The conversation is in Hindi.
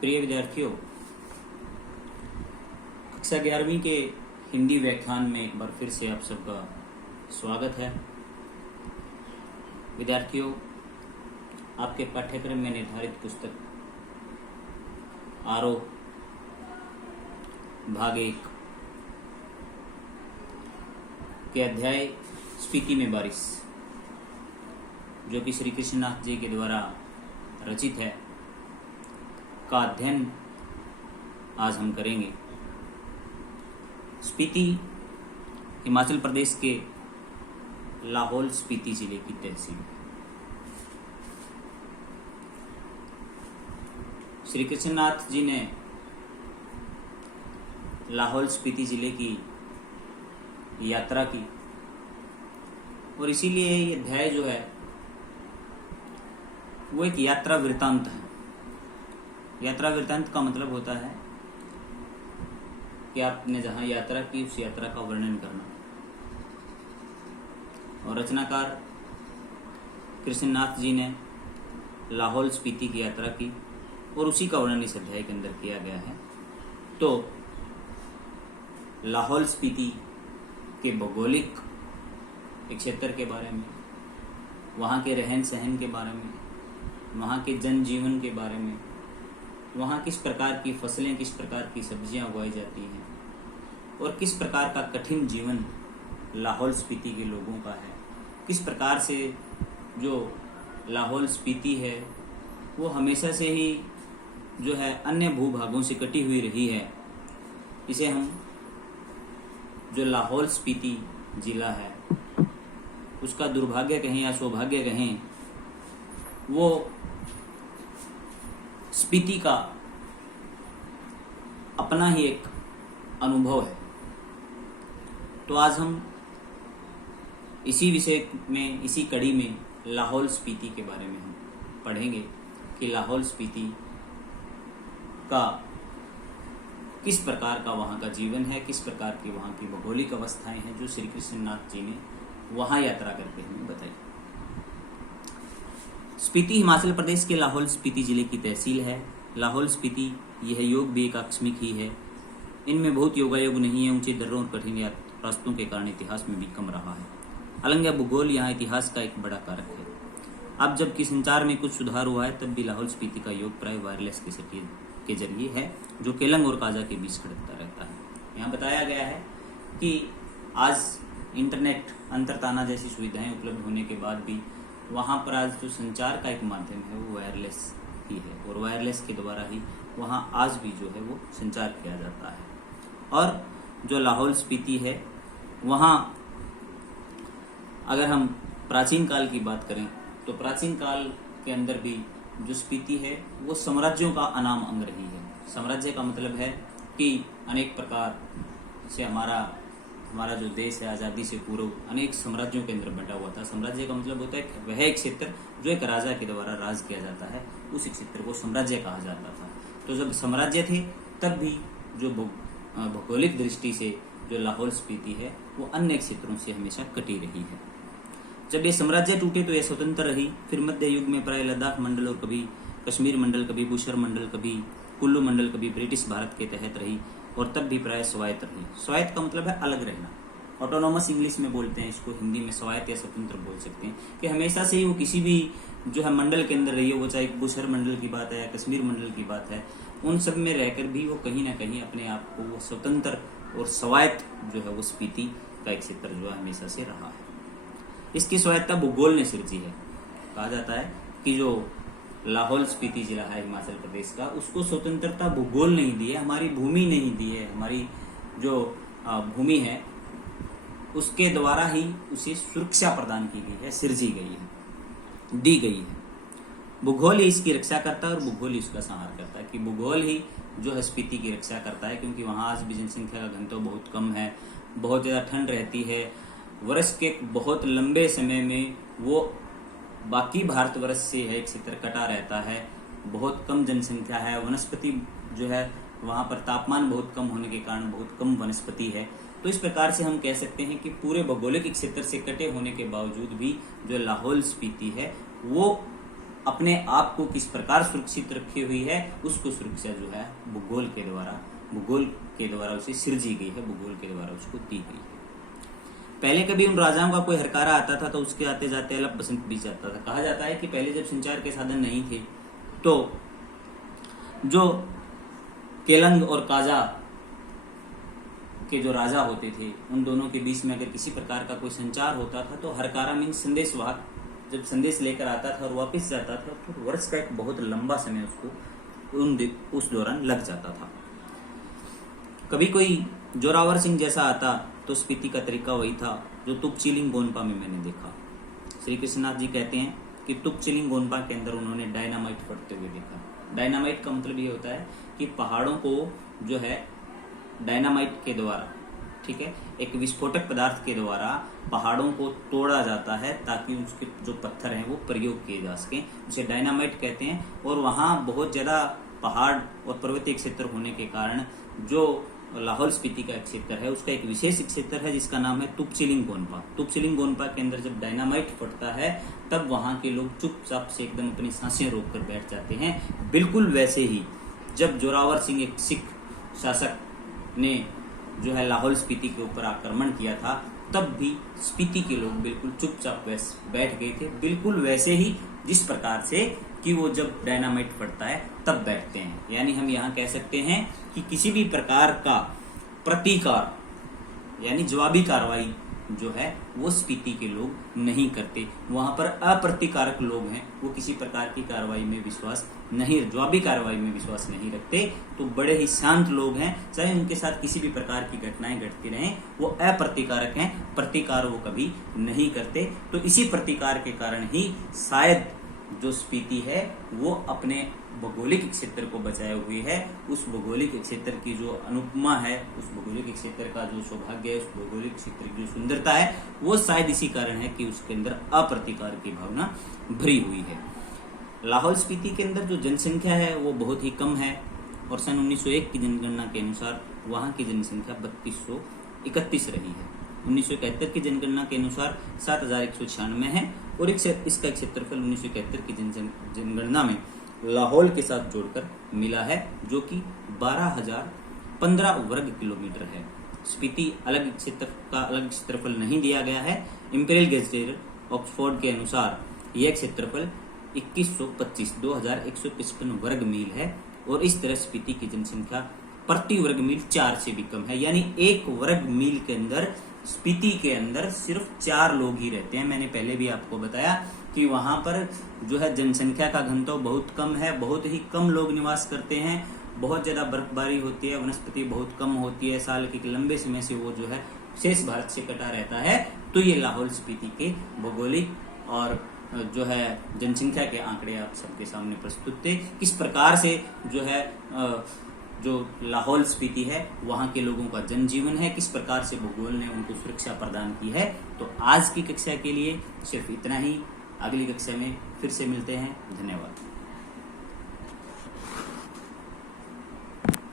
प्रिय विद्यार्थियों, कक्षा 11वीं के हिंदी व्याख्यान में एक बार फिर से आप सबका स्वागत है। विद्यार्थियों, आपके पाठ्यक्रम में निर्धारित पुस्तक आरोह भाग 1 के अध्याय स्पीति में बारिश, जो कि श्री कृष्णनाथ जी के द्वारा रचित है, का अध्ययन आज हम करेंगे। स्पीति हिमाचल प्रदेश के लाहौल स्पीति जिले की तहसील है। श्री कृष्णनाथ जी ने लाहौल स्पीति जिले की यात्रा की और इसीलिए ये अध्याय जो है वो एक यात्रा वृत्तांत है। यात्रा वृत्तांत का मतलब होता है कि आपने जहां यात्रा की उस यात्रा का वर्णन करना, और रचनाकार कृष्णनाथ जी ने लाहौल स्पीति की यात्रा की और उसी का वर्णन इस अध्याय के अंदर किया गया है। तो लाहौल स्पीति के भौगोलिक क्षेत्र के बारे में, वहाँ के रहन सहन के बारे में, वहाँ के जनजीवन के बारे में, वहाँ किस प्रकार की फसलें, किस प्रकार की सब्जियां उगाई जाती हैं और किस प्रकार का कठिन जीवन लाहौल स्पीति के लोगों का है, किस प्रकार से जो लाहौल स्पीति है वो हमेशा से ही जो है अन्य भूभागों से कटी हुई रही है। इसे हम जो लाहौल स्पीति जिला है उसका दुर्भाग्य कहें या सौभाग्य कहें, वो स्पीति का अपना ही एक अनुभव है। तो आज हम इसी विषय में, इसी कड़ी में लाहौल स्पीति के बारे में हम पढ़ेंगे कि लाहौल स्पीति का किस प्रकार का वहाँ का जीवन है, किस प्रकार की वहाँ की भौगोलिक अवस्थाएं हैं जो श्री कृष्णनाथ जी ने वहाँ यात्रा करके हमें बताई। स्पीति हिमाचल प्रदेश के लाहौल स्पीति जिले की तहसील है। लाहौल स्पीति यह योग भी एक आकस्मिक ही है। इनमें बहुत योगायोग नहीं है। ऊंचे दर्रों और कठिन रास्तों के कारण इतिहास में भी कम रहा है। अलंग भूगोल यहाँ इतिहास का एक बड़ा कारक है। अब जबकि संचार में कुछ सुधार हुआ है, तब भी लाहौल स्पीति का योग प्राय वायरलेस के जरिए है, जो केलंग और काजा के बीच खड़कता रहता है। यहाँ बताया गया है कि आज इंटरनेट, अंतरताना जैसी सुविधाएं उपलब्ध होने के बाद भी वहाँ पर आज जो संचार का एक माध्यम है वो वायरलेस ही है, और वायरलेस के द्वारा ही वहाँ आज भी जो है वो संचार किया जाता है। और जो लाहौल स्पीति है वहाँ अगर हम प्राचीन काल की बात करें तो प्राचीन काल के अंदर भी जो स्पीति है वो साम्राज्यों का अनाम अंग रही है। साम्राज्य का मतलब है कि अनेक प्रकार से हमारा जो देश है आज़ादी से पूर्व अनेक साम्राज्यों के अंदर बंटा हुआ था। साम्राज्य का मतलब होता है कि वह एक क्षेत्र जो एक राजा के द्वारा राज किया जाता है, उस क्षेत्र को साम्राज्य कहा जाता था। तो जब साम्राज्य थे तब भी जो भौगोलिक दृष्टि से जो लाहौल स्पीति है वो अन्य क्षेत्रों से हमेशा कटी रही है। जब ये साम्राज्य टूटे तो ये स्वतंत्र रही। फिर मध्य युग में प्राय लद्दाख मंडल और कभी कश्मीर मंडल, कभी बुशर मंडल, कभी कुल्लू मंडल, कभी ब्रिटिश भारत के तहत रही, और तब भी प्राय स्वायत्त रही। स्वायत्त का मतलब है अलग रहना। ऑटोनोमस इंग्लिश में बोलते हैं इसको, हिंदी में स्वायत्त या स्वतंत्र बोल सकते हैं। कि हमेशा से ही वो किसी भी जो है मंडल के अंदर रही हो, वो चाहे बुशर मंडल की बात है या कश्मीर मंडल की बात है, उन सब में रहकर भी वो कहीं ना कहीं अपने आप को वो स्वतंत्र और स्वायत्त जो है वो स्पीति का एक क्षेत्र जो है हमेशा से रहा है। इसकी स्वायत्तता भूगोल ने सृजी है। कहा जाता है कि जो लाहौल स्पीति जिला है हिमाचल प्रदेश का, उसको स्वतंत्रता भूगोल नहीं दी है, हमारी भूमि नहीं दी है। हमारी जो भूमि है उसके द्वारा ही उसे सुरक्षा प्रदान की गई है, सृजी गई है, दी गई है। भूगोल ही इसकी रक्षा करता है और भूगोल ही उसका संहार करता है। कि भूगोल ही जो है स्पीति की रक्षा करता है, क्योंकि वहाँ आज भी जनसंख्या का घनत्व बहुत कम है, बहुत ज़्यादा ठंड रहती है। वर्ष के बहुत लंबे समय में वो बाकी भारतवर्ष से है एक क्षेत्र कटा रहता है। बहुत कम जनसंख्या है। वनस्पति जो है वहाँ पर तापमान बहुत कम होने के कारण बहुत कम वनस्पति है। तो इस प्रकार से हम कह सकते हैं कि पूरे भौगोलिक क्षेत्र से कटे होने के बावजूद भी जो लाहौल स्पीति है वो अपने आप को किस प्रकार सुरक्षित रखी हुई है, उसको सुरक्षा जो है भूगोल के द्वारा उसे सृजी गई है, भूगोल के द्वारा उसको दी गई है। पहले कभी उन राजाओं का कोई हरकारा आता था तो उसके आते जाते अलग बसंत बीत जाता था। कहा जाता है कि पहले जब संचार के साधन नहीं थे तो जो केलंग और काजा के जो राजा होते थे उन दोनों के बीच में अगर किसी प्रकार का कोई संचार होता था तो हरकारा मीन्स संदेशवाहक जब संदेश लेकर आता था और वापस जाता था तो वर्ष का एक बहुत लंबा समय उसको उस दौरान लग जाता था। कभी कोई जोरावर सिंह जैसा आता तो स्पीति का तरीका वही था जो तुपचिलिंग गोनपा में मैंने देखा। श्री कृष्णनाथ जी कहते हैं कि तुपचिलिंग गोनपा के अंदर उन्होंने डायनामाइट फटते हुए देखा। डायनामाइट का मतलब ये होता है कि पहाड़ों को जो है डायनामाइट के द्वारा, ठीक है, एक विस्फोटक पदार्थ के द्वारा पहाड़ों को तोड़ा जाता है ताकि उसके जो पत्थर हैं वो प्रयोग किए जा सकें, उसे डायनामाइट कहते हैं। और वहाँ बहुत ज़्यादा पहाड़ और पर्वतीय क्षेत्र होने के कारण जो लाहौल स्पीति का क्षेत्र है उसका एक विशेष क्षेत्र है जिसका नाम है तुपचिलिंग गोनपा। तुपचिलिंग गोनपा के अंदर जब डायनामाइट फटता है तब वहाँ के लोग चुपचाप से एकदम अपनी सांसें रोक कर बैठ जाते हैं। बिल्कुल वैसे ही जब जोरावर सिंह एक सिख शासक ने जो है लाहौल स्पीति के ऊपर आक्रमण किया था तब भी स्पीति के लोग बिल्कुल चुपचाप बैठ गए थे, बिल्कुल वैसे ही जिस प्रकार से कि वो जब डायनामाइट फटता है तब बैठते हैं। यानी हम यहाँ कह सकते हैं कि किसी भी प्रकार का प्रतिकार यानी जवाबी कार्रवाई जो है वो स्पीति के लोग नहीं करते। वहां पर अप्रतिकारक लोग हैं, वो किसी प्रकार की कार्रवाई में विश्वास नहीं, जवाबी कार्रवाई में विश्वास नहीं रखते। तो बड़े ही शांत लोग हैं, चाहे उनके साथ किसी भी प्रकार की घटनाएं घटती रहें, वो अप्रतिकारक हैं, प्रतिकार वो कभी नहीं करते। तो इसी प्रतिकार के कारण ही शायद जो स्पीति है वो अपने भौगोलिक क्षेत्र को बचाए हुए है। उस भौगोलिक क्षेत्र की जो अनुपमा है, उस भौगोलिक क्षेत्र का जो सौभाग्य है, उस भौगोलिक क्षेत्र की जो सुंदरता है वो शायद इसी कारण है कि उसके अंदर अप्रतिकार की भावना भरी हुई है। लाहौल स्पीति के अंदर जो जनसंख्या है वो बहुत ही कम है और सन 1901 की जनगणना के अनुसार वहाँ की जनसंख्या 3231 रही है। 1971 की जनगणना के अनुसार 7196 है और इसका क्षेत्रफल 1971 की जनगणना में लाहौल के साथ जोड़कर मिला है जो कि 12,015 वर्ग किलोमीटर है। स्पीति अलग क्षेत्र का अलग क्षेत्रफल नहीं दिया गया है। इंपीरियल गेजेट ऑक्सफोर्ड के अनुसार यह क्षेत्रफल 2125 वर्ग मील है और इस तरह स्पीति की जनसंख्या प्रति वर्ग मील 4 से भी कम है। यानी एक वर्ग मील के अंदर स्पीति के अंदर सिर्फ 4 लोग ही रहते हैं। मैंने पहले भी आपको बताया कि वहां पर जो है जनसंख्या का घनत्व बहुत कम है, बहुत ही कम लोग निवास करते हैं, बहुत ज्यादा बर्फबारी होती है, वनस्पति बहुत कम होती है, साल के लंबे समय से वो जो है शेष भारत से कटा रहता है। तो ये लाहौल स्पीति के भौगोलिक और जो है जनसंख्या के आंकड़े आप सबके सामने प्रस्तुत थे। किस प्रकार से जो है जो लाहौल स्पीति है वहाँ के लोगों का जनजीवन है, किस प्रकार से भूगोल ने उनको सुरक्षा प्रदान की है। तो आज की कक्षा के लिए सिर्फ इतना ही। अगली कक्षा में फिर से मिलते हैं। धन्यवाद।